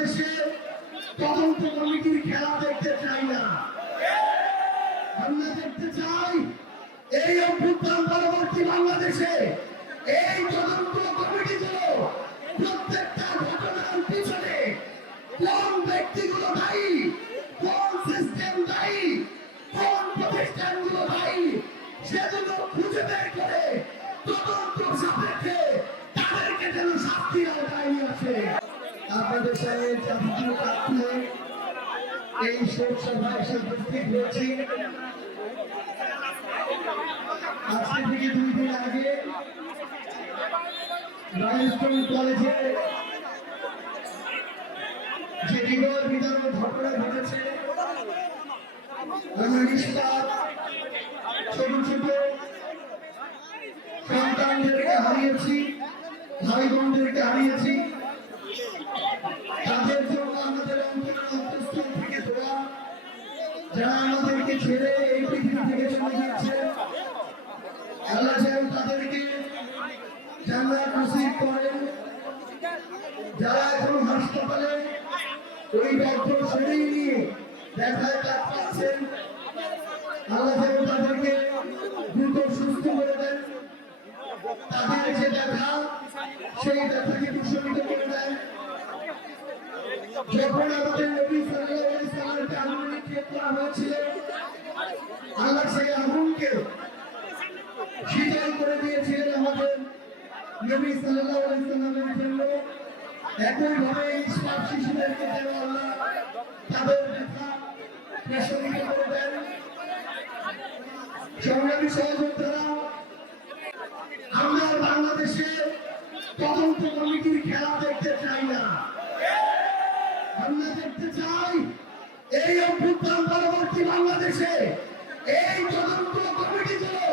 বাংলাদেশে তদন্ত কমিটির খেলা দেখতে চাই না। আমরা দেখতে চাই এই অভ্যুত্থান পরবর্তী বাংলাদেশে এই তদন্ত কমিটিগুলো প্রত্যেকটা ঘটনার পিছনে কোন ব্যক্তিগুলো দায়ী, কোন সিস্টেম দায়ী, কোন প্রতিষ্ঠানগুলো দায়ী সেগুলো আপনাদের সামনে জাতীয় প্রার্থী এই শোক সভায় এসে উপস্থিত হয়েছি। আজকে থেকে দুই দিন আগে রাজস্থান কলেজে যে হৃদয় বিতরণ ঘটনা ঘটেছে, আমরা নিষ্পাত যারা আমাদেরকে ছেড়ে এই পৃথিবী থেকে চলে যাচ্ছে আল্লাহ যেন তাদেরকে জান্নাত নসিব করেন যারা এখন হাসপাতালে ওই ডক্টর শরীর নিয়ে দেখায় কাজ তাদেরকে দ্রুত সুস্থ করে দেন। তাদের যে দেখা সেই দেখাকে প্রশমিত করে দেন। যখন আমাদের নবী নিক্ষেপ করা হয়েছিল আল্লাহ সেই আগুনকে শীতল করে দিয়েছিলেন আমাদের নবী সাল্লাল্লাহু আলাইহি সাল্লামের জন্য একই ভাবে ইসলাম শিশুদেরকে যেন আল্লাহ তাদের ব্যথা সহযোদ্ধারা অভ্যুত্থান পরবর্তী বাংলাদেশে এই তদন্ত কমিটিগুলো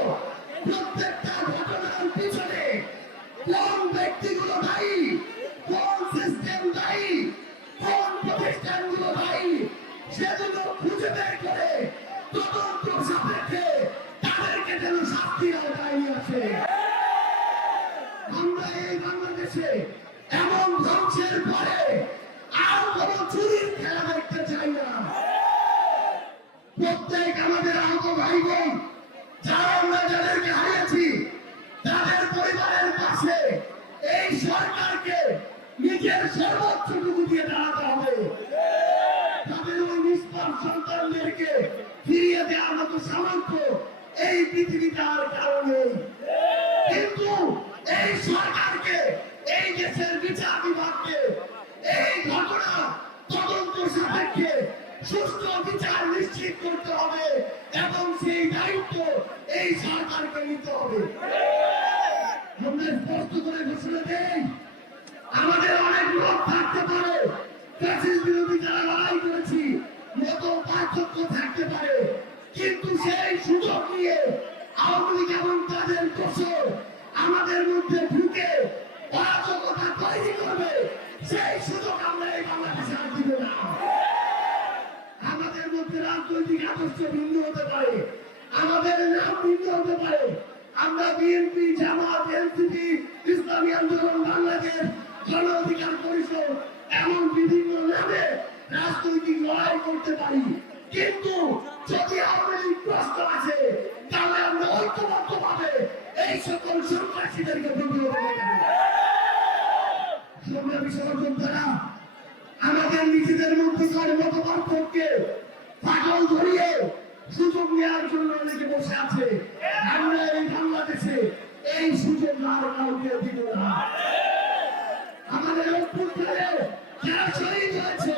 প্রত্যেকটা ঘটনার পিছনে কোন ব্যক্তিগুলো দায়ী, কোন সিস্টেম দায়ী, কোন প্রতিষ্ঠানগুলো দায়ী, সেগুলো খুঁজে বের করে তদন্ত সাপেক্ষে তাদেরকে যেন শাস্তির আওতায় নিয়ে আসে। প্রত্যেক আমাদের আহত ভাই বোন যারা আমরা যাদেরকে হারিয়েছি, তাদের পরিবারের পাশে এই সরকারকে নিজের সর্বোচ্চটুকু দিয়ে দাঁড়াতে হবে। তাদের ওই নিষ্পাপ সন্তানদেরকে ফিরিয়ে দেওয়ার মতো সামর্থ্য এই পৃথিবীতে আর কারও নেই। কিন্তু এই সরকারকে এই দেশের নিশ্চিত করতে হবে এবং সেই দায়িত্ব এই সরকারকে নিতে হবে। আমরা স্পষ্ট করে ঘোষণা দেই, আমাদের অনেক লোক থাকতে পারে, ফ্যাসিস্ট বিরোধী যারা লড়াই করেছি, মত পার্থক্য থাকতে পারে। কিন্তু সেই সুযোগ নিয়ে আওয়ামী লীগ এবং তাদের আমাদের মধ্যে ঢুকে অরাজকতা তৈরি করবে, সেই সুযোগ আমরা এই বাংলাদেশে আর দিব না আমাদের রাজনৈতিক আদর্শ ভিন্ন হতে পারে। আমাদের নাম ভিন্ন হতে পারে। আমরা বিএনপি, জামাত, এনসিপি, ইসলামী আন্দোলন, বাংলাদেশ গণ অধিকার পরিষদ এমন বিভিন্ন নামে রাজনৈতিক লড়াই করতে পারি। কিন্তু যদি লীগ প্রশ্ন আছে, তাহলে আমরা ঐক্যবদ্ধ ভাবে এই সকল সন্ত্রাসীদেরকে প্রতিরোধ করতে সহযোদ্ধারা, আমাদের নিজেদের মধ্যকার মত পার্থক্যে ফাটল ধরিয়ে সুযোগ নেওয়ার জন্য অনেকে বসে আছে। আমরা এই বাংলাদেশে এই সুযোগ আর কাউকে দিব না। আমাদের অভ্যুত্থানে যারা শহীদ হয়েছে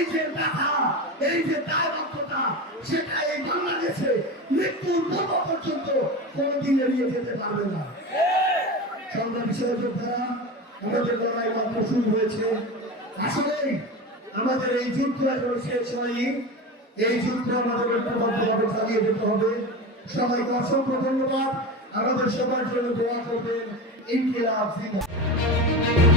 এই যে ব্যথা, এই যে দায়বদ্ধতা, সেটা এই বাংলাদেশে মৃত্যুর পূর্ব পর্যন্ত কোনোদিন এড়িয়ে যেতে পারবে না। সংগ্রামী সহযোদ্ধারা, আমাদের লড়াই মাত্র শুরু হয়েছে। আসলেই আমাদের এই যুদ্ধ এখনও শেষ হয়নি। এই যুদ্ধ আমাদের ঐক্যবদ্ধভাবে চালিয়ে যেতে হবে। সবাইকে অসংখ্য ধন্যবাদ। আমাদের সবার জন্য দোয়া করবেন। ইনকিলাব, জিন্দাবাদ।